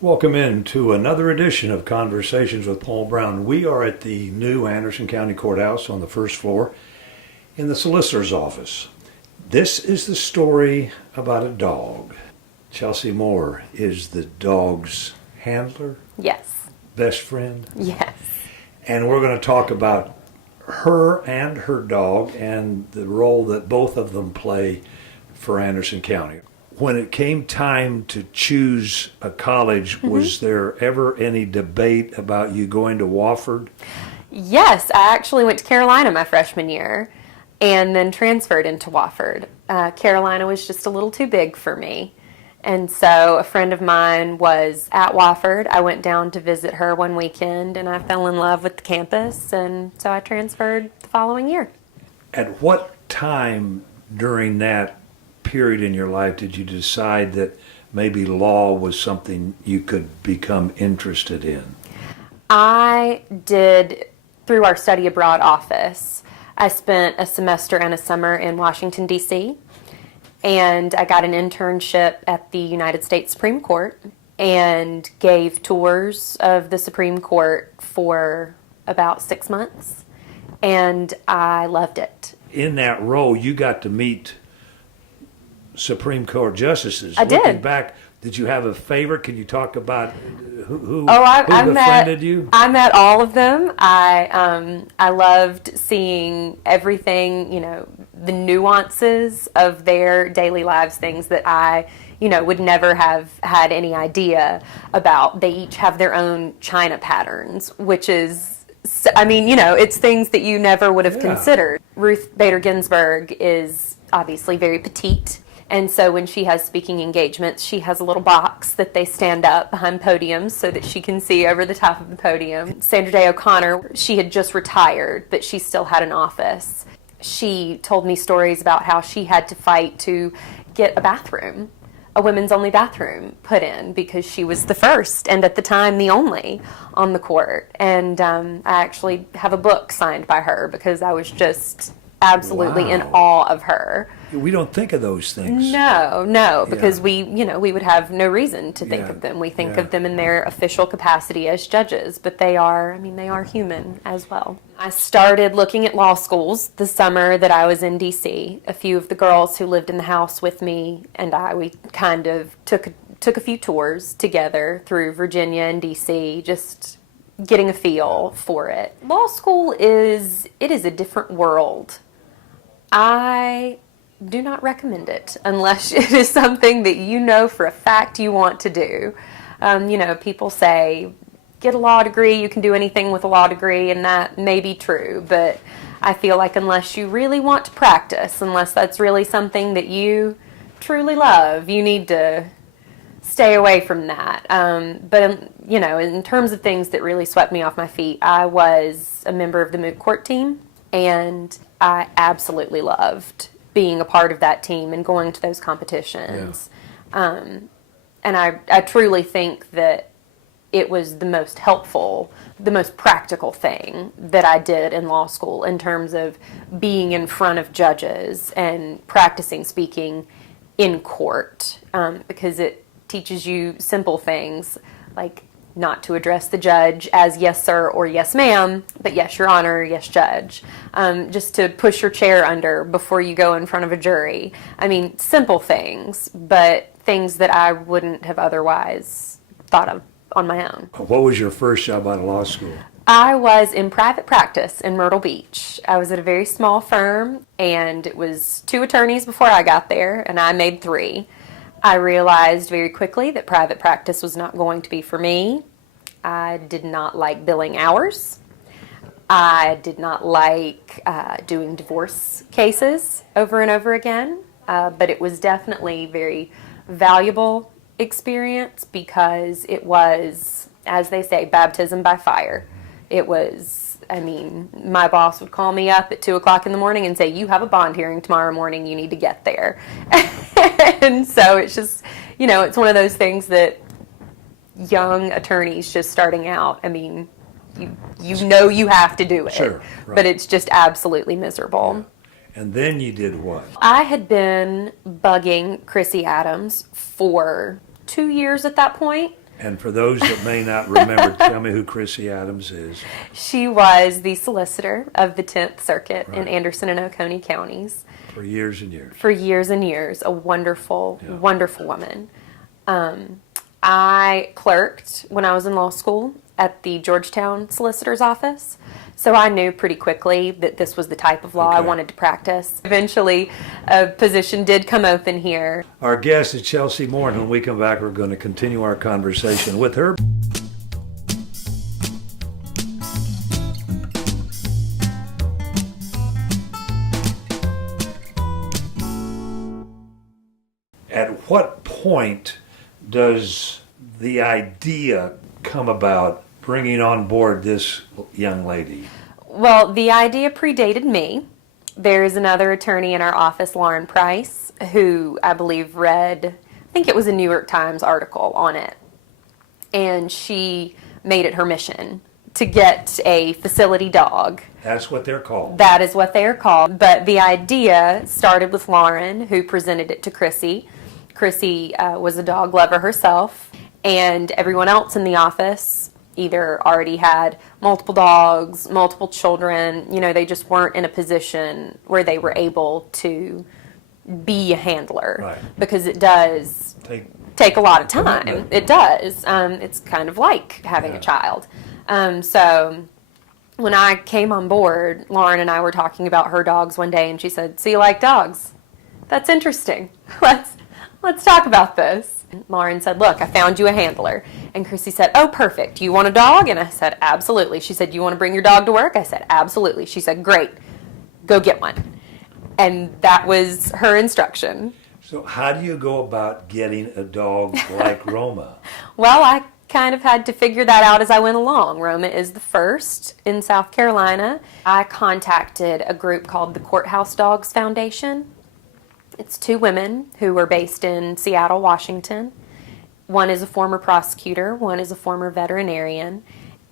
Welcome in to another edition of Conversations with Paul Brown. We are at the new Anderson County Courthouse on the first floor in the Solicitor's Office. This is the story about a dog. Chelsey Moore is the dog's handler? Yes. Best friend? Yes. And we're going to talk about her and her dog and the role that both of them play for Anderson County. When it came time to choose a college, was there ever any debate about you going to Wofford? Yes, I actually went to Carolina my freshman year and then transferred into Wofford. Carolina was just a little too big for me. And so a friend of mine was at Wofford. I went down to visit her one weekend and I fell in love with the campus, and so I transferred the following year. At what time during that period in your life did you decide that maybe law was something you could become interested in? I did, through our study abroad office, I spent a semester and a summer in Washington, D.C., and I got an internship at the United States Supreme Court and gave tours of the Supreme Court for about 6 months, and I loved it. In that role, you got to meet Supreme Court justices. I did. Looking back, did you have a favorite? Can you talk about who I befriended you? I met all of them. I loved seeing everything, the nuances of their daily lives, things that I would never have had any idea about. They each have their own china patterns, which is, it's things that you never would have considered. Ruth Bader Ginsburg is obviously very petite. And so when she has speaking engagements, she has a little box that they stand up behind podiums so that she can see over the top of the podium. Sandra Day O'Connor, she had just retired, but she still had an office. She told me stories about how she had to fight to get a bathroom, a women's only bathroom put in, because she was the first and at the time the only on the court. And I actually have a book signed by her because I was just absolutely in awe of her. We don't think of those things. No, because we would have no reason to think of them. We think of them in their official capacity as judges, but they are human as well. I started looking at law schools the summer that I was in D.C. A few of the girls who lived in the house with me and we kind of took a few tours together through Virginia and D.C., just getting a feel for it. Law school is a different world. I do not recommend it unless it is something that you know for a fact you want to do. People say, get a law degree, you can do anything with a law degree, and that may be true, but I feel like unless you really want to practice, unless that's really something that you truly love, you need to stay away from that. But in terms of things that really swept me off my feet, I was a member of the moot court team, and I absolutely loved being a part of that team and going to those competitions. And I truly think that it was the most helpful, the most practical thing that I did in law school in terms of being in front of judges and practicing speaking in court, because it teaches you simple things like not to address the judge as yes sir or yes ma'am, but yes your honor, yes judge. Just to push your chair under before you go in front of a jury. Simple things, but things that I wouldn't have otherwise thought of on my own. What was your first job out of law school? I was in private practice in Myrtle Beach. I was at a very small firm, and it was 2 attorneys before I got there, and I made 3. I realized very quickly that private practice was not going to be for me. I did not like billing hours. I did not like doing divorce cases over and over again, but it was definitely very valuable experience because it was, as they say, baptism by fire. It was, my boss would call me up at 2 o'clock in the morning and say, you have a bond hearing tomorrow morning, you need to get there. And so it's just, it's one of those things that young attorneys just starting out, you have to do it. Sure, right. But it's just absolutely miserable. Yeah. And then you did what? I had been bugging Chrissy Adams for 2 years at that point. And for those that may not remember, tell me who Chrissy Adams is. She was the solicitor of the 10th Circuit in Right. Anderson and Oconee counties. For years and years. For years and years. A wonderful, wonderful woman. I clerked when I was in law school at the Georgetown Solicitors Office. So I knew pretty quickly that this was the type of law I wanted to practice. Eventually, a position did come open here. Our guest is Chelsey Moore, and when we come back, we're going to continue our conversation with her. At what point does the idea come about bringing on board this young lady? Well, the idea predated me. There is another attorney in our office, Lauren Price, who I believe read, I think it was a New York Times article on it. And she made it her mission to get a facility dog. That's what they're called. That is what they are called. But the idea started with Lauren, who presented it to Chrissy. Chrissy was a dog lover herself, and everyone else in the office either already had multiple dogs, multiple children. You know, they just weren't in a position where they were able to be a handler. Right. Because it does take a lot of time. It does. It's kind of like having a child. So when I came on board, Lauren and I were talking about her dogs one day, and she said, "So you like dogs? That's interesting. Let's talk about this." Lauren said, "Look, I found you a handler." And Chrissy said, "Oh, perfect. You want a dog?" And I said, "Absolutely." She said, "You want to bring your dog to work?" I said, "Absolutely." She said, "Great. Go get one." And that was her instruction. So how do you go about getting a dog like Roma? Well, I kind of had to figure that out as I went along. Roma is the first in South Carolina. I contacted a group called the Courthouse Dogs Foundation. It's 2 women who were based in Seattle, Washington. One is a former prosecutor, one is a former veterinarian,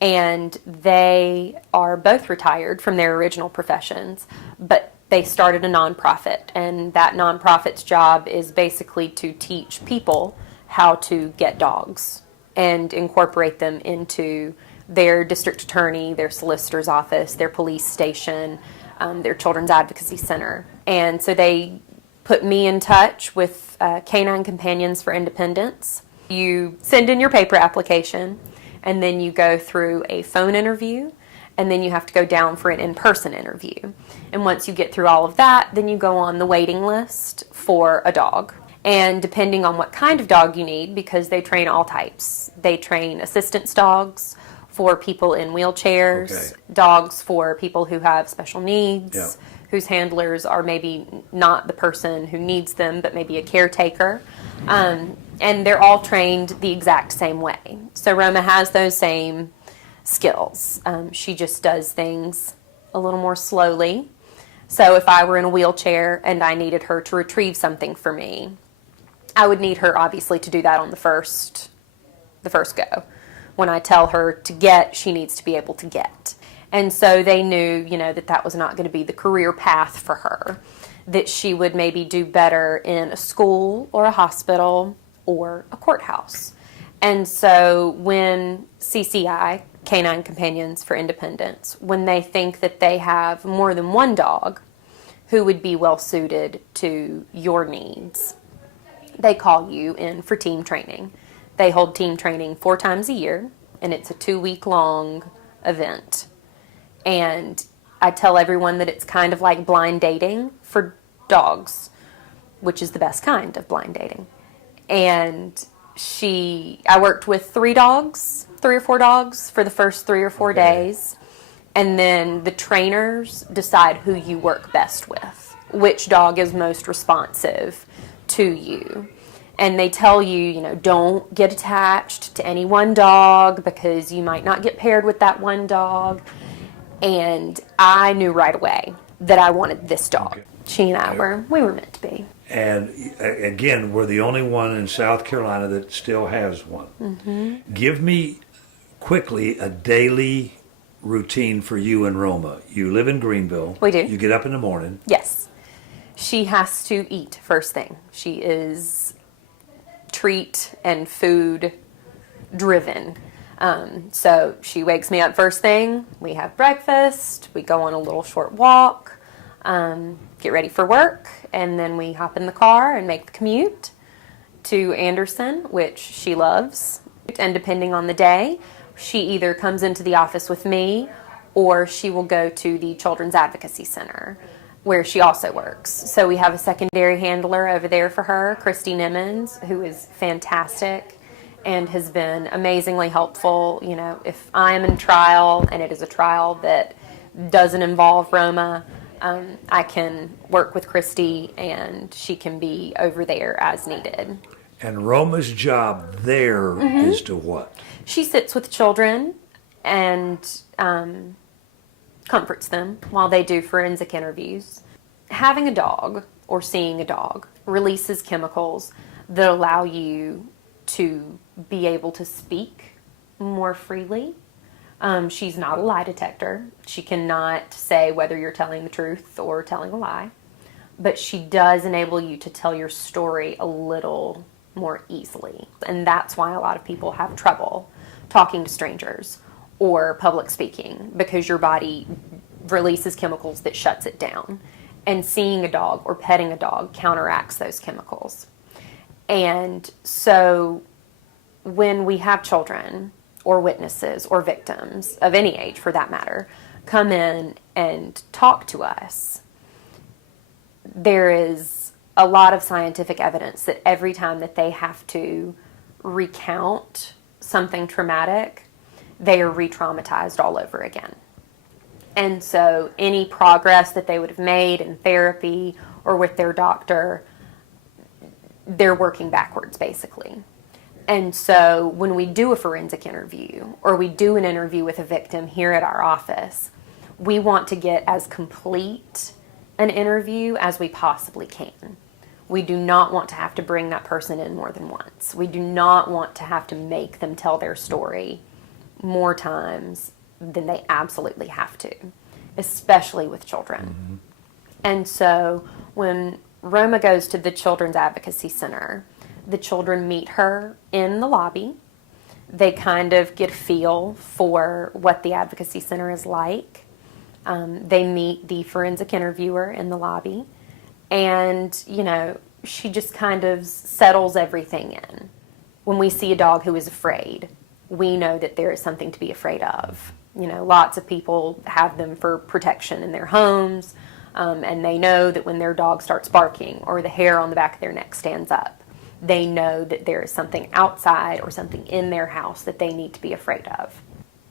and they are both retired from their original professions, but they started a nonprofit, and that nonprofit's job is basically to teach people how to get dogs and incorporate them into their district attorney, their solicitor's office, their police station, their children's advocacy center. And so they put me in touch with Canine Companions for Independence. You send in your paper application, and then you go through a phone interview, and then you have to go down for an in-person interview. And once you get through all of that, then you go on the waiting list for a dog. And depending on what kind of dog you need, because they train all types. They train assistance dogs for people in wheelchairs, dogs for people who have special needs, whose handlers are maybe not the person who needs them, but maybe a caretaker. And they're all trained the exact same way. So Roma has those same skills. She just does things a little more slowly. So if I were in a wheelchair and I needed her to retrieve something for me, I would need her obviously to do that on the first go. When I tell her to get, she needs to be able to get. And so they knew, that was not going to be the career path for her, that she would maybe do better in a school or a hospital or a courthouse. And so when CCI, Canine Companions for Independence, when they think that they have more than one dog who would be well suited to your needs, they call you in for team training. They hold team training 4 times a year, and it's a 2-week-long event. And I tell everyone that it's kind of like blind dating for dogs, which is the best kind of blind dating. And I worked with 3 or 4 dogs for the first 3 or 4 days. And then the trainers decide who you work best with, which dog is most responsive to you. And they tell you, don't get attached to any one dog because you might not get paired with that one dog. And I knew right away that I wanted this dog. Okay. She and I we were meant to be. And again, we're the only one in South Carolina that still has one. Mm-hmm. Give me quickly a daily routine for you and Roma. You live in Greenville. We do. You get up in the morning. Yes. She has to eat first thing. She is treat and food driven. So she wakes me up first thing, we have breakfast, we go on a little short walk, get ready for work, and then we hop in the car and make the commute to Anderson, which she loves. And depending on the day, she either comes into the office with me or she will go to the Children's Advocacy Center, where she also works. So we have a secondary handler over there for her, Christy Nimmons, who is fantastic and has been amazingly helpful. You know, if I'm in trial and it is a trial that doesn't involve Roma, I can work with Christy and she can be over there as needed. And Roma's job there is to what? She sits with children and comforts them while they do forensic interviews. Having a dog or seeing a dog releases chemicals that allow you to be able to speak more freely. She's not a lie detector. She cannot say whether you're telling the truth or telling a lie, but she does enable you to tell your story a little more easily. And that's why a lot of people have trouble talking to strangers or public speaking, because your body releases chemicals that shuts it down. And seeing a dog or petting a dog counteracts those chemicals. And so when we have children or witnesses or victims of any age for that matter come in and talk to us, there is a lot of scientific evidence that every time that they have to recount something traumatic, they are re-traumatized all over again. And so any progress that they would have made in therapy or with their doctor, they're working backwards basically. And so when we do a forensic interview or we do an interview with a victim here at our office, we want to get as complete an interview as we possibly can. We do not want to have to bring that person in more than once. We do not want to have to make them tell their story more times than they absolutely have to, especially with children. And so when Roma goes to the Children's Advocacy Center, the children meet her in the lobby. They kind of get a feel for what the Advocacy Center is like. They meet the forensic interviewer in the lobby. And, you know, she just kind of settles everything in. When we see a dog who is afraid, we know that there is something to be afraid of. You know, lots of people have them for protection in their homes, and they know that when their dog starts barking or the hair on the back of their neck stands up, they know that there is something outside or something in their house that they need to be afraid of.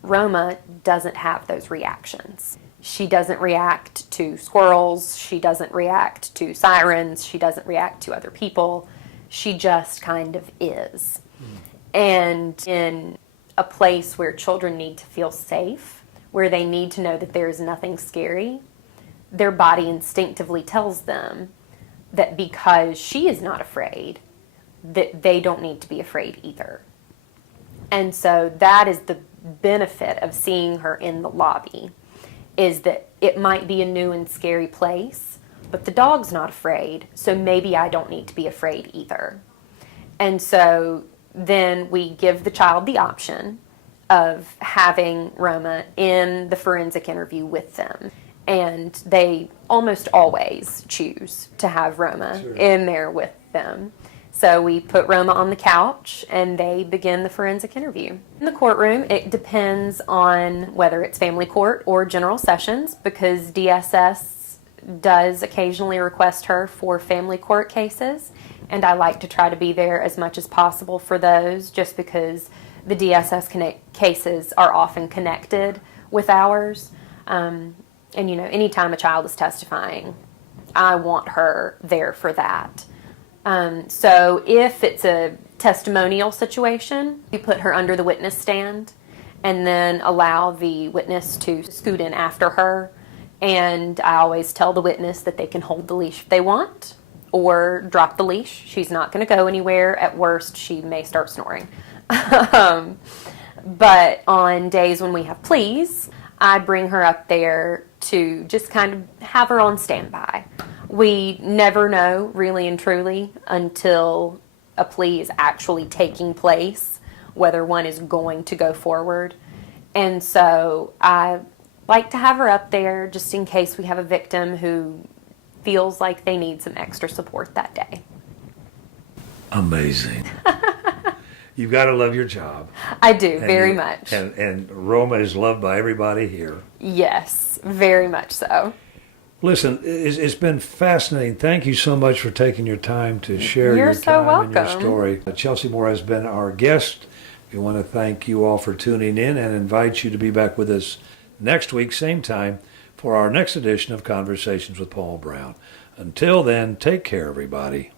Roma doesn't have those reactions. She doesn't react to squirrels. She doesn't react to sirens. She doesn't react to other people. She just kind of is. And in a place where children need to feel safe, where they need to know that there is nothing scary, their body instinctively tells them that because she is not afraid, that they don't need to be afraid either. And so that is the benefit of seeing her in the lobby, is that it might be a new and scary place, but the dog's not afraid, so maybe I don't need to be afraid either. And so then we give the child the option of having Roma in the forensic interview with them. And they almost always choose to have Roma in there with them. So we put Roma on the couch and they begin the forensic interview. In the courtroom, it depends on whether it's family court or general sessions, because DSS does occasionally request her for family court cases. And I like to try to be there as much as possible for those, just because the DSS cases are often connected with ours. And, you know, anytime a child is testifying, I want her there for that. So if it's a testimonial situation, you put her under the witness stand and then allow the witness to scoot in after her. And I always tell the witness that they can hold the leash if they want or drop the leash. She's not going to go anywhere. At worst, she may start snoring. But on days when we have pleas, I bring her up there to just kind of have her on standby. We never know, really and truly, until a plea is actually taking place, whether one is going to go forward. And so I like to have her up there just in case we have a victim who feels like they need some extra support that day. Amazing. You've got to love your job. I do, very much. And Roma is loved by everybody here. Yes, very much so. Listen, it's been fascinating. Thank you so much for taking your time to share your time and your story. Chelsey Moore has been our guest. We want to thank you all for tuning in and invite you to be back with us next week, same time, for our next edition of Conversations with Paul Brown. Until then, take care, everybody.